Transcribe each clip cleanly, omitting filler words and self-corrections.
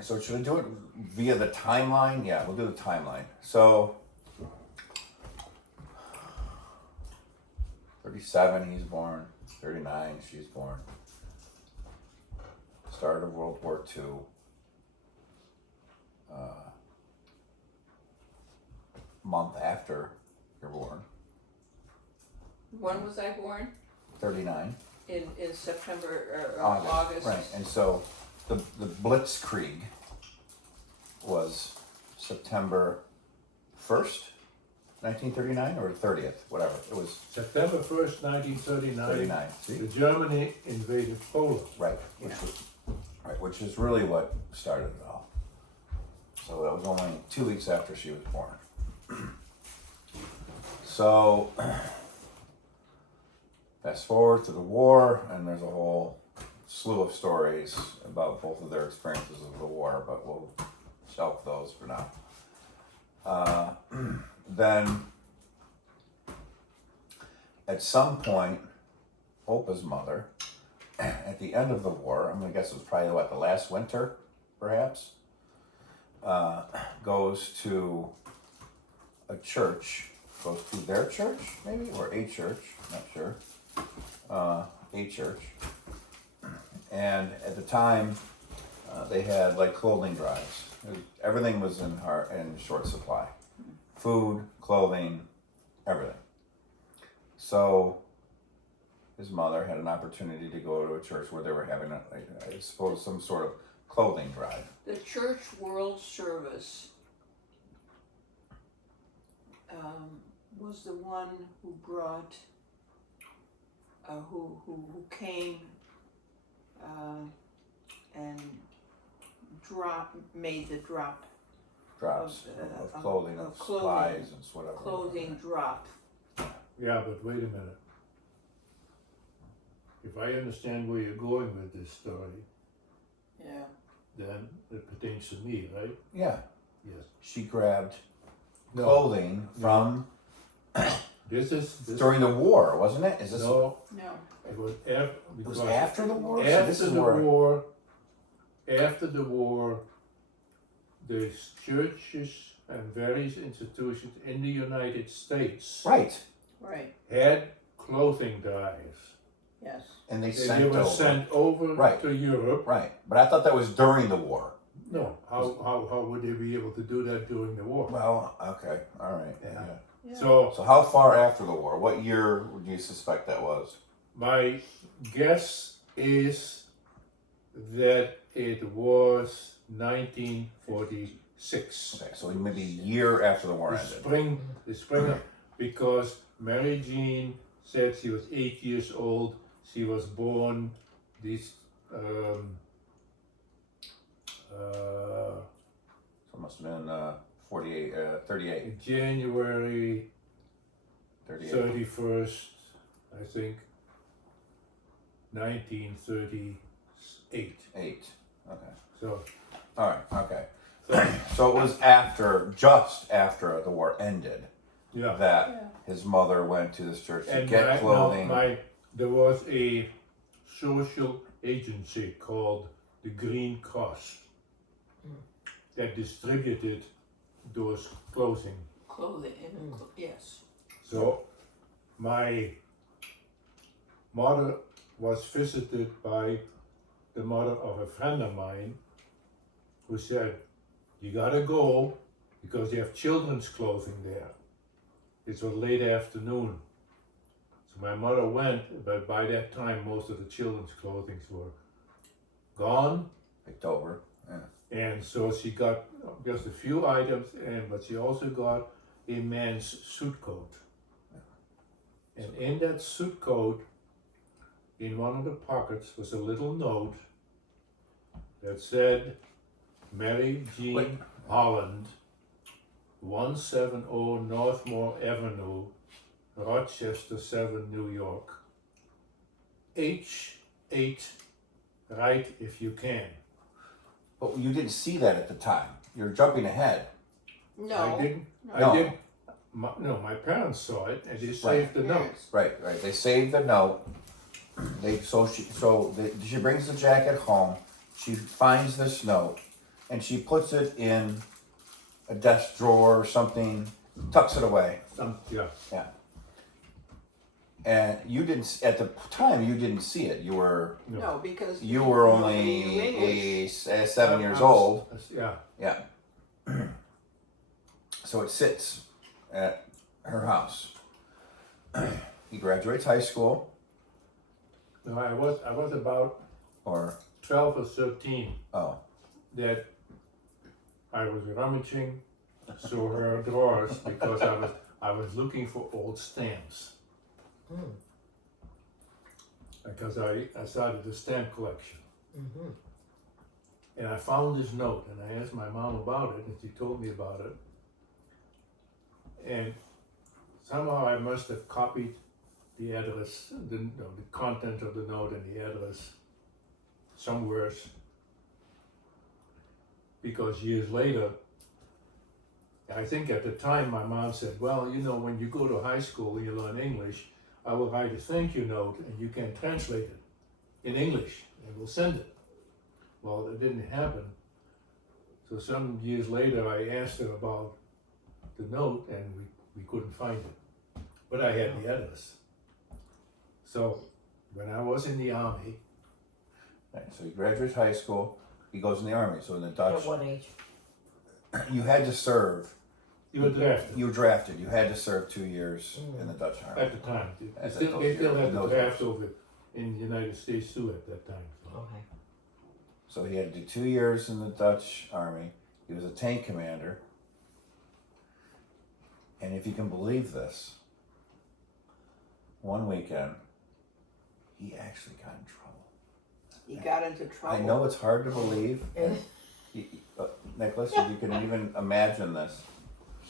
So should I do it via the timeline? Yeah, we'll do the timeline. So 37, he's born. 39, she's born. Start of World War II. Month after you're born. When was I born? 39. In September or August. Right, and so the Blitzkrieg was September 1st, 1939, or 30th, whatever. It was September 1st, 1939. 39. See? The Germany invaded Poland. Right, which is really what started it all. So that was only 2 weeks after she was born. So fast forward to the war, and there's a whole slew of stories about both of their experiences of the war, but we'll shelf those for now. Then, at some point, Opa's mother, at the end of the war, I'm going to guess it was probably the last winter, perhaps, goes to a church, goes to their church, maybe, or a church, not sure, a church. And at the time, they had like clothing drives. Everything was in short supply. Food, clothing, everything. So his mother had an opportunity to go to a church where they were having, I suppose, some sort of clothing drive. The Church World Service was the one who brought, who came and made the drops of clothing, of supplies and whatever. Clothing drop. Yeah, but wait a minute. If I understand where you're going with this story, Yeah. then it pertains to me, right? Yeah, Yes. she grabbed No. clothing from This during the war, wasn't it? Is this? No, No. it was It was after the war. So After this is the where war, the churches and various institutions in the United States right, Right. had clothing drives. Yes. and they And sent they were over. sent over Right. to Europe. Right, but I thought that was during the war. No, how would they be able to do that during the war? Well, okay, all right. Yeah. Yeah. So So how far after the war? What year would you suspect that was? my guess is that it was 1946. Okay, so maybe a year after the war ended. The spring, because Mary Jean said she was 8 years old. She was born this, So it must have been 48, 38, January 38. 31st, I think, 1938. 8. Okay. So, All right. Okay. so So it was just after the war ended yeah. that Yeah. his mother went to this church to And get clothing. there was a social agency called the Green Cross that distributed those clothing. Clothing. Yes. So my mother was visited by the mother of a friend of mine who said, "You gotta go because you have children's clothing there." It was late afternoon. So my mother went, but by that time most of the children's clothing were gone. Picked over. Yeah. And so she got just a few items, but she also got a man's suit coat. And in that suit coat, in one of the pockets was a little note that said, Mary Jean Wait. Holland, 170 Northmore Avenue, Rochester 7, New York. H8, write if you can. But you didn't see that at the time. You're jumping ahead. No. I didn't. No. I did. My parents saw it and they saved the note. Right. They saved the note. She brings the jacket home. She finds this note, and she puts it in a desk drawer or something, tucks it away. Yeah. Yeah. And you didn't, at the time, you didn't see it. You were No, because you were nobody knew only English. 7 years old. Yeah. Yeah. So it sits at her house. He graduates high school, No, I was about or 12 or 13 oh, that I was rummaging through her drawers because I was looking for old stamps. Because I started a stamp collection. And I found this note, and I asked my mom about it, and she told me about it. And somehow I must have copied the address, the content of the note and the address somewhere. Because years later, I think at the time my mom said, well, you know, when you go to high school and you learn English, I will write a thank you note and you can translate it in English and we'll send it. Well, that didn't happen. So some years later I asked her about the note and we couldn't find it. But I had the address. So when I was in the army, right, so he graduates high school. He goes in the army. So in the Dutch, At what age? you had to serve. you were drafted You were drafted. You had to serve 2 years in the Dutch army. at the time. As They I still told you, had in the those draft days. over in the United States too at that time. So. Okay. So he had to do 2 years in the Dutch army. He was a tank commander. And if you can believe this, one weekend, he actually got in trouble. He got into trouble. I know it's hard to believe, and Nicholas, if you can even imagine this,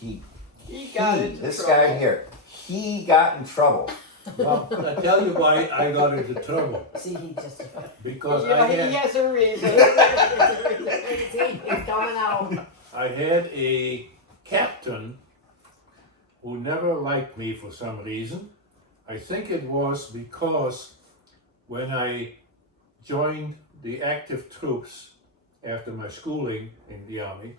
Into this trouble. guy here, he got in trouble. Well, I tell you why I got into trouble. See, he just. Because You know, I he has a reason. See, it's coming out. I had a captain who never liked me for some reason. I think it was because when I joined the active troops after my schooling in the army,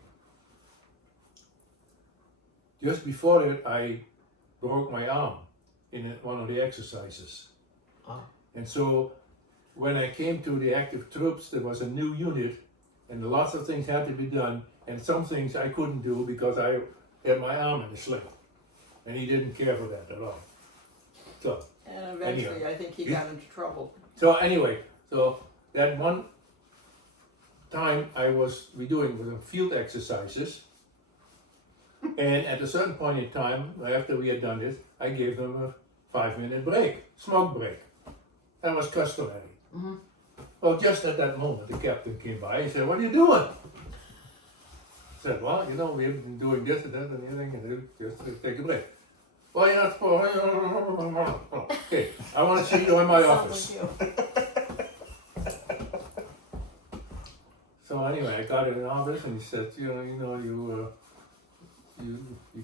just before that I broke my arm in one of the exercises. Oh. And so when I came to the active troops, there was a new unit and lots of things had to be done, and some things I couldn't do because I had my arm in a sling. And he didn't care for that at all. So, And eventually, Anyhow. I think he got into trouble. so anyway, so that one time we doing was field exercises, and at a certain point in time, after we had done this, I gave them a 5-minute break, smoke break. That was customary. Mhm. Well, just at that moment, the captain came by and said, "What are you doing?" I said, "Well, you know, we've been doing this and that and everything, and just take a break." Well, you're not supposed. Okay, I want to see you in my office. So anyway, I got in the office and he said, you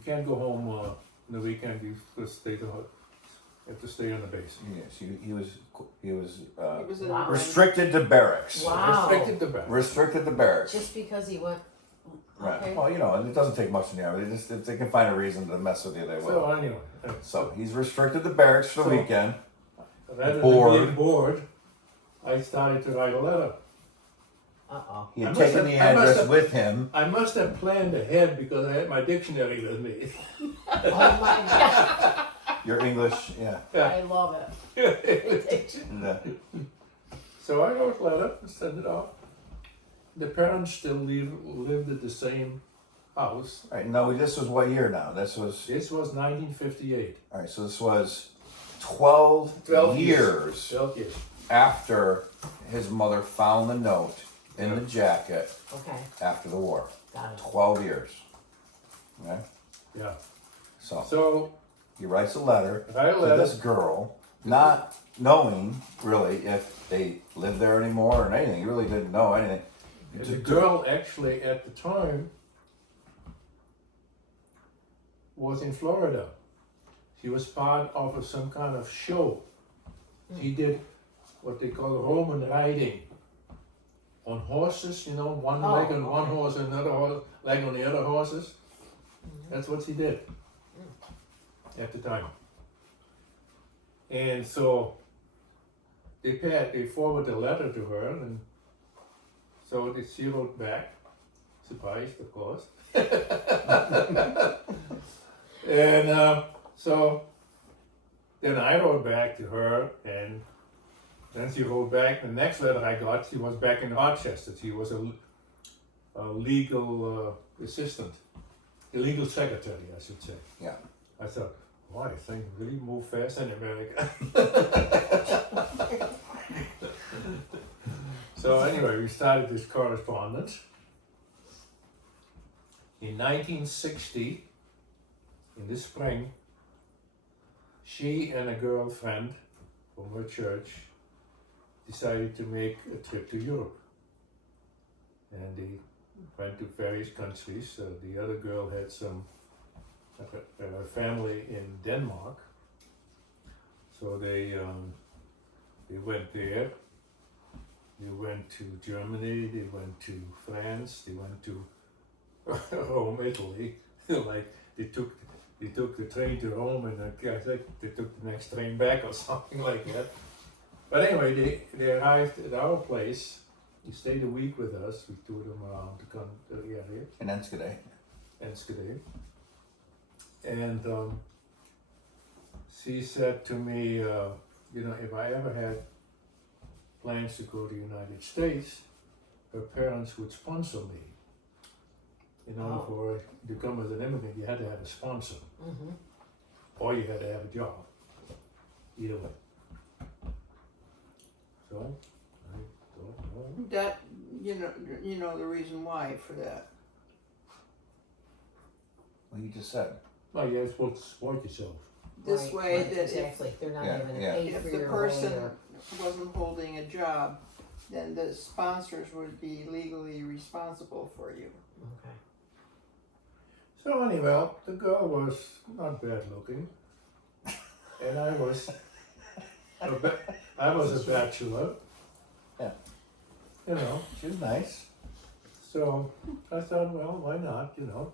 can't go home on the weekend. You have to stay on the base. Yes, he was He was in Wow. restricted to barracks. Wow. Restricted the back. Restricted to barracks. Just because he went. Right. Okay. Well, you know, it doesn't take much in the army. They just if they can find a reason to mess with you, they So will. anyway, So he's restricted to barracks for the So- weekend. rather Bored. than being bored, I started to write a letter. Uh-oh. He had I must taken have- the I must address have- with him. I must have planned ahead because I had my dictionary with me. Oh my God. Your English, yeah. I love it. Yeah. So I wrote a letter and sent it off. The parents still lived at the same house. All right. No, this was what year now? This was This was 1958. all right. So this was 12 12 years 12 years. after his mother found the note in the jacket Okay, after the war. got it. 12 years. Okay. Yeah. So So he writes a letter I to letter. this girl, not knowing really if they lived there anymore or anything. He really didn't know anything. The girl actually at the time was in Florida. She was part of some kind of show. She did what they call Roman riding. on horses, you know, one Oh, leg on one okay. horse and another leg on the other horses. Mhm. That's what he did at the time. And so they forwarded a letter to her, and so she wrote back, surprised of course. And so then I wrote back to her, and then she wrote back. The next letter I got, she was back in Rochester. She was a legal assistant, a legal secretary, I should say. Yeah. I thought, why, things really move fast in America. So anyway, we started this correspondence. In 1960, in the spring, she and a girlfriend from her church decided to make a trip to Europe. And they went to various countries. The other girl had some family in Denmark, so they went there. They went to Germany. They went to France. They went to Rome, Italy. Like they took the train to Rome, and I think they took the next train back or something like that. But anyway, they arrived at our place. He stayed a week with us. We toured him around the area, In Enschede. Enschede. And she said to me, you know, if I ever had plans to go to the United States, her parents would sponsor me. In order for to come as an immigrant, you had to have a sponsor, Mhm. or you had to have a job. Either way. So, I thought, well, That, you know the reason why for that. Well, you just said. well, you're supposed to support yourself. This Right, way right, that if, exactly. They're not Yeah, having to yeah. pay if for the your person whole year. wasn't holding a job, then the sponsors would be legally responsible for you. Okay. So anyway, the girl was not bad looking, and I was a bachelor. Yeah. You know, She was nice. so I thought, well, why not? You know,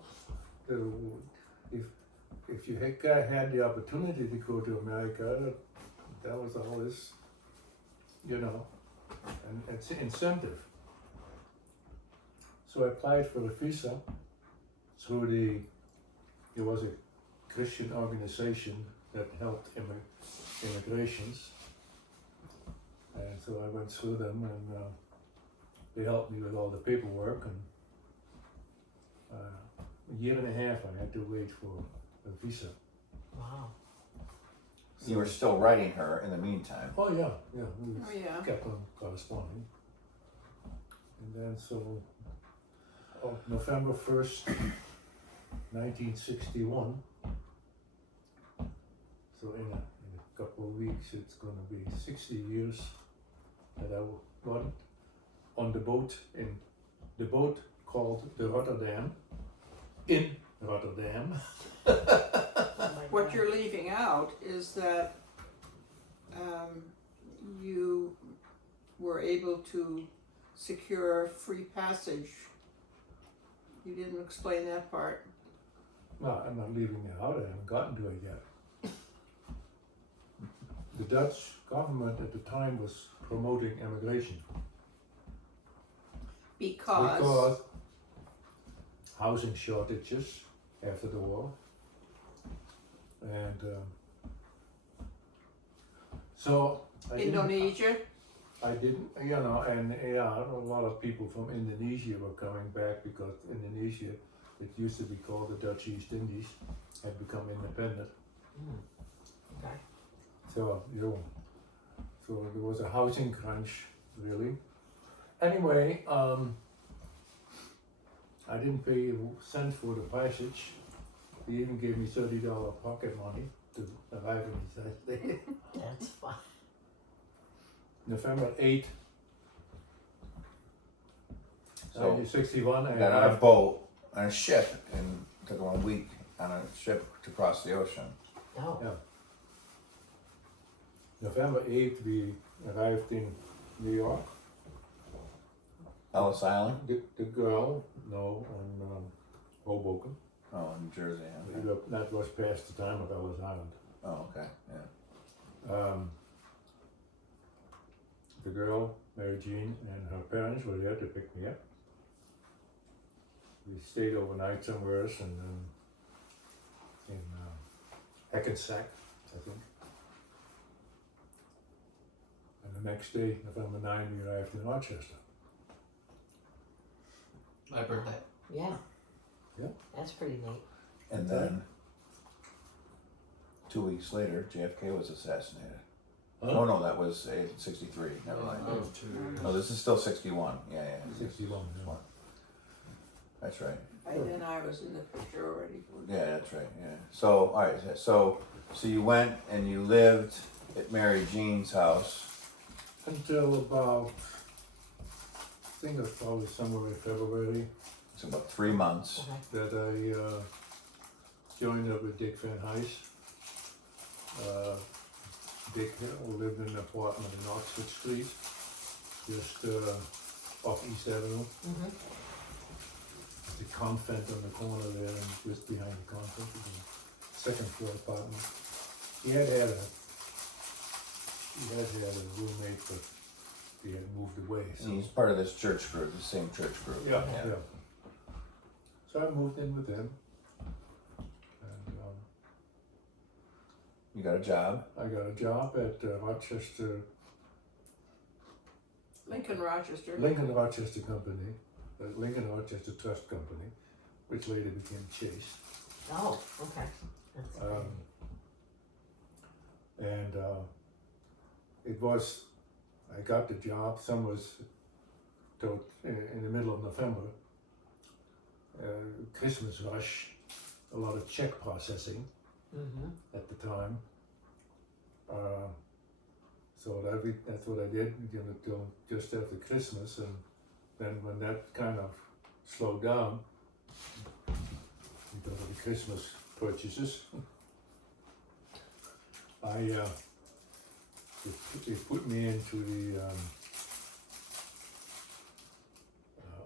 if you had the opportunity to go to America, that was always, you know, it's an incentive. So I applied for a visa through there was a Christian organization that helped immigrations, and so I went through them, and they helped me with all the paperwork, and a year and a half I had to wait for a visa. Wow. You were still writing her in the meantime. Oh yeah, we Oh yeah. kept on corresponding, and then so November 1st, 1961. So in a couple of weeks, it's going to be 60 years that I got on the boat called the Rotterdam, in Rotterdam. Oh my What God. you're leaving out is that you were able to secure free passage. You didn't explain that part. No, I'm not leaving it out. I haven't gotten to it yet. The Dutch government at the time was promoting immigration because housing shortages after the war, and so Indonesia. I didn't, you know, and yeah, a lot of people from Indonesia were coming back because Indonesia, it used to be called the Dutch East Indies, had become independent. Okay. So, so there was a housing crunch, really. Anyway, I didn't pay a cent for the passage. He even gave me $30 pocket money to arrive in the United States. That's fine. November 8th, So 1961, I got on a arrived. boat, on a ship, and took 1 week on a ship to cross the ocean. Oh. Yeah. November 8th, we arrived in New York. Ellis Island? The girl, no, on Hoboken. Oh, New Jersey, okay. That was past the time of Ellis Island. Oh, okay, yeah. The girl, Mary Jean, and her parents were there to pick me up. We stayed overnight somewhere else in Hackensack, I think. And the next day, November 9, we arrived in Rochester. My birthday. Yeah. Yeah. That's pretty neat. And then 2 weeks later, JFK was assassinated. Huh? Oh no, that was 63. Never mind. That was 2 years. No, this is still 61. Yeah. 61, yeah. That's right. By then I was in the picture already. Yeah, that's right. Yeah. So, all right. So you went and you lived at Mary Jean's house. Until about, I think it was probably somewhere in February, It's about 3 months. Okay. that I joined up with Dick Van Heijs. Dick lived in an apartment in Oxford Street, just off East Avenue. Mm-hmm. The convent on the corner there, and just behind the convent, the second floor apartment. He had a roommate, but he had moved away. So And he's part of this church group, the same church group. yeah. So I moved in with him, and You got a job. I got a job at Rochester, Lincoln Rochester. Lincoln Rochester Company, Lincoln Rochester Trust Company, which later became Chase. Oh, okay. That's great. And it was, I got the job, some was in the middle of November, Christmas rush, a lot of check processing Mm-hmm. at the time. So that's what I did until just after Christmas, and then when that kind of slowed down because of the Christmas purchases, it put me into the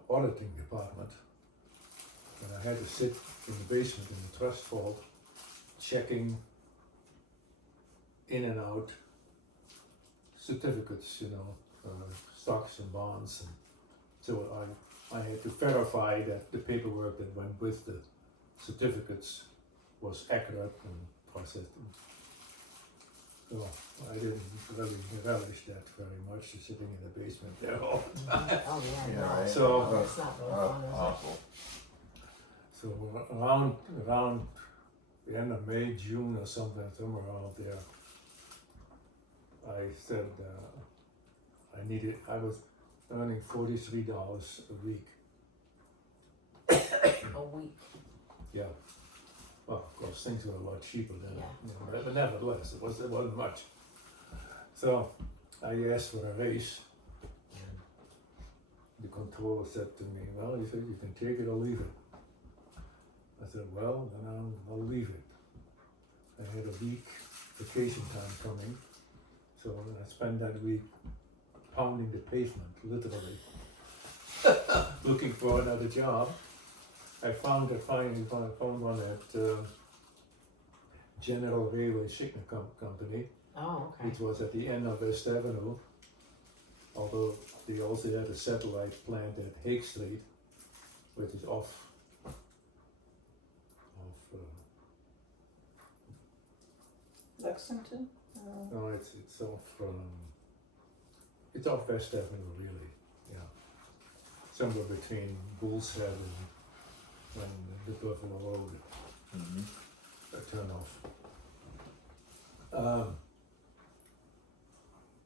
auditing department, and I had to sit in the basement in the trust vault checking in and out certificates, stocks and bonds, and so I had to verify that the paperwork that went with the certificates was accurate and processed. So I didn't really relish that very much, just sitting in the basement there all the time. Oh, yeah, Yeah, no. right. So- That's not real fun, is it? Awful. So around the end of May, June or something, somewhere around there, I said I was earning $43 a week. A week. Yeah. Well, of course, things were a lot cheaper then. Yeah. But nevertheless, it wasn't much. So I asked for a raise. And the controller said to me, well, he said, you can take it or leave it. I said, well, then I'll leave it. I had a week vacation time coming, so I spent that week pounding the pavement, literally, looking for another job. I finally found one at General Railway Signal Company, Oh, okay. which was at the end of West Avenue, although they also had a satellite plant at Hague Street, which is off Lexington? no, it's off West Avenue, really, yeah. Somewhere between Bull's Head and the Buffalo Road, Mm-hmm. a turn off.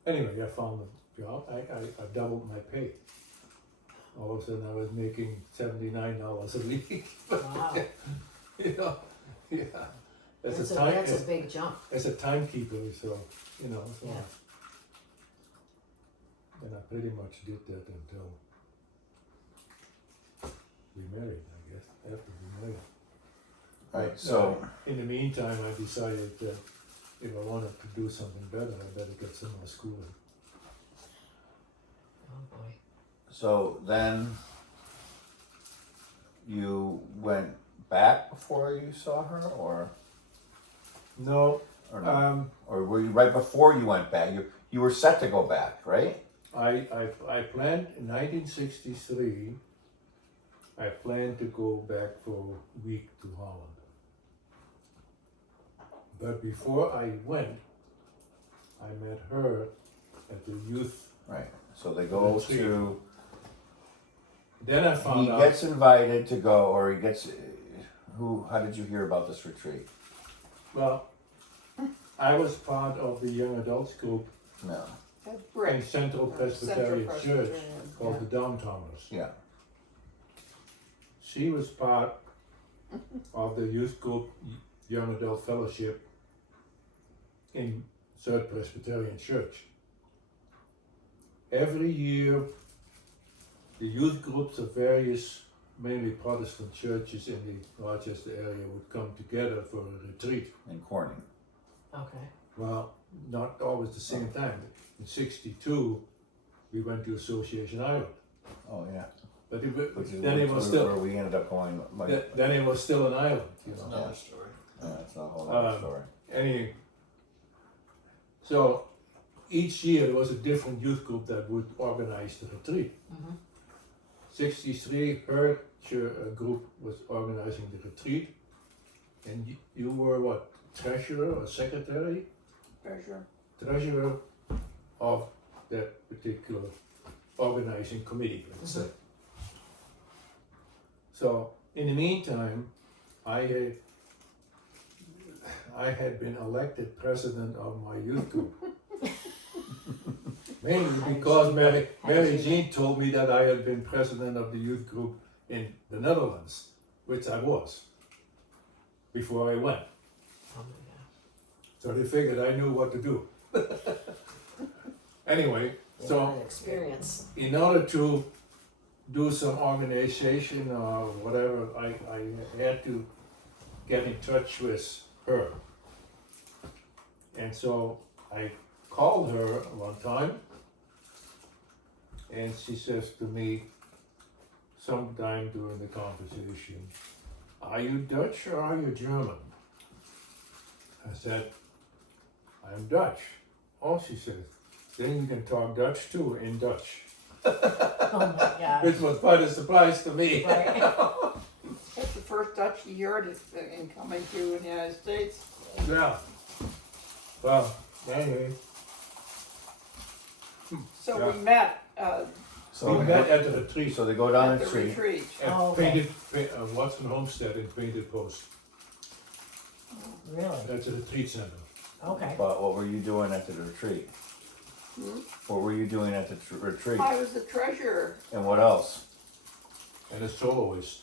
Anyway, I found a job. I doubled my pay. All of a sudden, I was making $79 a week. Wow. Yeah. That's a big jump. As a timekeeper, so. Yeah. And I pretty much did that until we married, I guess, after we married. Right. So In the meantime, I decided that if I wanted to do something better, I better get some more schooling. Oh, boy. So then you went back before you saw her, or No, no? Or were you right before you went back? You were set to go back, right? I planned in 1963. I planned to go back for a week to Holland. But before I went, I met her at the youth. Right. So they go Retreat. to. Then I found He out. gets invited to go, or he gets. Who? How did you hear about this retreat? Well, I was part of the young adults group No. That's in Brick. Central Presbyterian Church Presbyterian, called the Downtowners. Yeah. She was part of the youth group Young Adult Fellowship in Third Presbyterian Church. Every year, the youth groups of various, mainly Protestant churches in the Rochester area would come together for a retreat. In Corning. Okay. Well, not always the same time. In '62, we went to Association Island, Oh yeah. but Which is then it was still where we ended up going. Like, then it was still an island, you know. Another story. yeah, that's not a whole other story. So each year there was a different youth group that would organize the retreat. Mhm. 63, her group was organizing the retreat, and you were what, treasurer or secretary? Treasure. Treasurer of that particular organizing committee, let's say. So in the meantime, I had been elected president of my youth group. Mainly because Mary Jean told me that I had been president of the youth group in the Netherlands, which I was, before I went. Oh my God. So they figured I knew what to do. Anyway, You so had an experience. in order to do some organization or whatever, I had to get in touch with her. And so I called her one time, and she says to me sometime during the conversation, "Are you Dutch or are you German?" I said, "I'm Dutch." "Oh," she says, "then you can talk Dutch too in Dutch." Oh my God. Which was quite a surprise to me. Right. That's the first Dutch you heard in coming to the United States. Yeah. Well, anyway, So Yeah. we met So we met at the retreat So they go down at the the street. retreat. at Oh, okay. Watson Homestead in Painted Post. Really? That's a retreat center. Okay. But what were you doing at the retreat? Hmm? What were you doing at the retreat? I was the treasurer. And what else? And a soloist.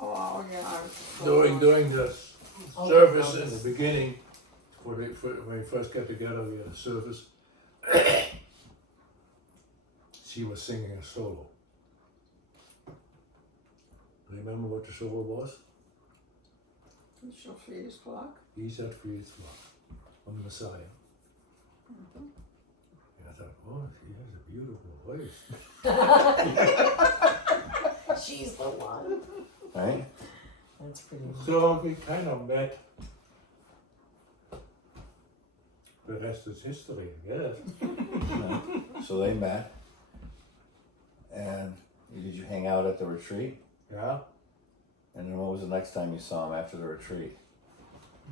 Oh, yeah, I was During the Oh, service oh, in the beginning, when we first got together, we had a service. She was singing a solo. Remember what the solo was? She'll feed his flock. He said Fried's flock on the Messiah. And I thought, oh, she has a beautiful voice. She's the one. Right? That's pretty. So we kind of met. The rest is history, I guess. Yeah. So they met. And did you hang out at the retreat? Yeah. And then what was the next time you saw him after the retreat?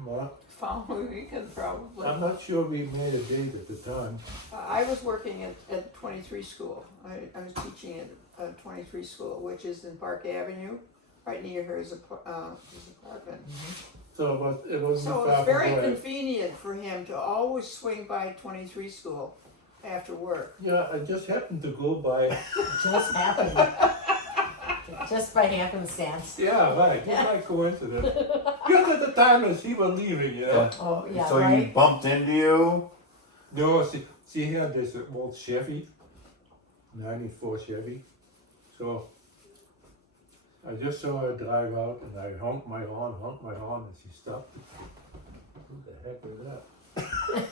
Well, Following weekend, probably. I'm not sure we made a date at the time. I was working at 23 school. I was teaching at 23 school, which is in Park Avenue, right near his apartment. So, but it wasn't So it far was from very where- convenient for him to always swing by 23 school after work. Yeah, I just happened to go by. Just happened. Just by happenstance. Yeah, right. Just by coincidence. Just at the time as he was leaving, you know. Oh, yeah, So right? he bumped into you? No, see here, there's an old Chevy, 94 Chevy. So I just saw her drive out, and I honked my horn, and she stopped. Who the heck is that?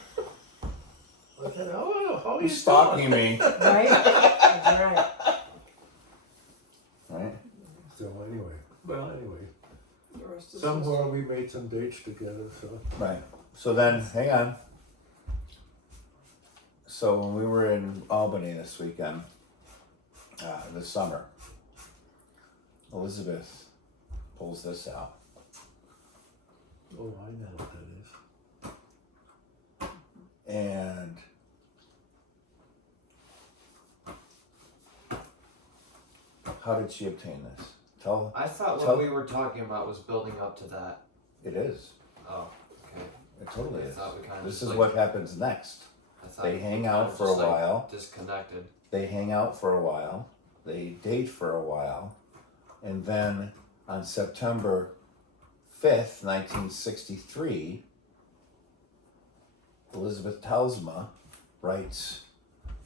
I said, "Oh, how are you He's stalking me. Right? That's right. So anyway, The rest is somehow we made some dates together. So Right. So then, hang on. So when we were in Albany this weekend, this summer, Elizabeth pulls this out. oh, I know what that is. And how did she obtain this? Tell. I thought Tell- what we were talking about was building up to that. It is. Oh, okay. It totally I is. thought we kind of This just is like, what happens next. I thought They we hang kind out of for a just, like, while. Disconnected. They hang out for a while. They date for a while. And then on September 5th, 1963, Elizabeth Telsma writes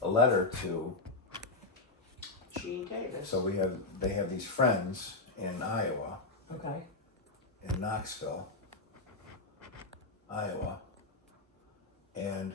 a letter to, Gene Davis. so they have these friends in Iowa, Okay. in Knoxville, Iowa, and